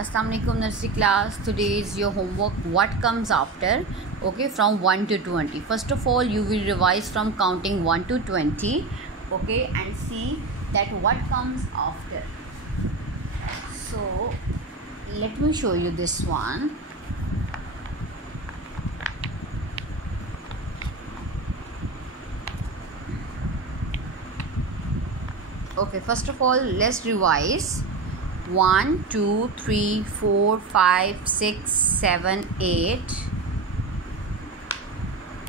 Assalamu alaikum nursery class. Today is your homework. What comes after? Okay, from 1 to 20. First of all, you will revise from counting 1 to 20. Okay, and see that what comes after. So let me show you this one. Okay, first of all, let's revise. 1 2 3 4 5 6 7 8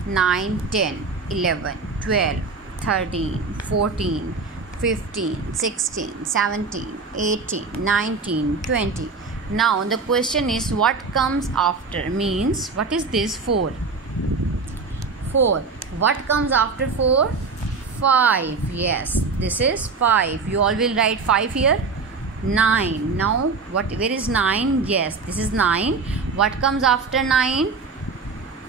9 10 11 12 13 14 15 16 17 18 19 20. Now the question is, what comes after? Means what is this? 4. What comes after 4? 5. Yes, this is 5. You all will write 5 here. 9. Now where is 9? Yes, this is 9. What comes after 9?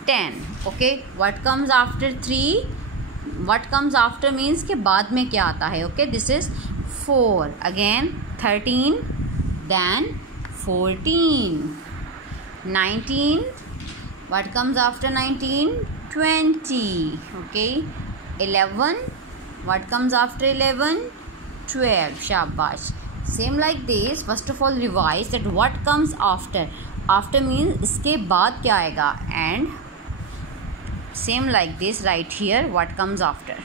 10. Okay, what comes after 3? What comes after means के बाद में क्या आता है? Okay, this is 4. Again 13, then 14. 19. What comes after 19? 20. Okay, 11. What comes after 11? 12. Shabash. Same like this. First of all, revise that what comes after. After means इसके बाद क्या आएगा, and same like this right here, what comes after.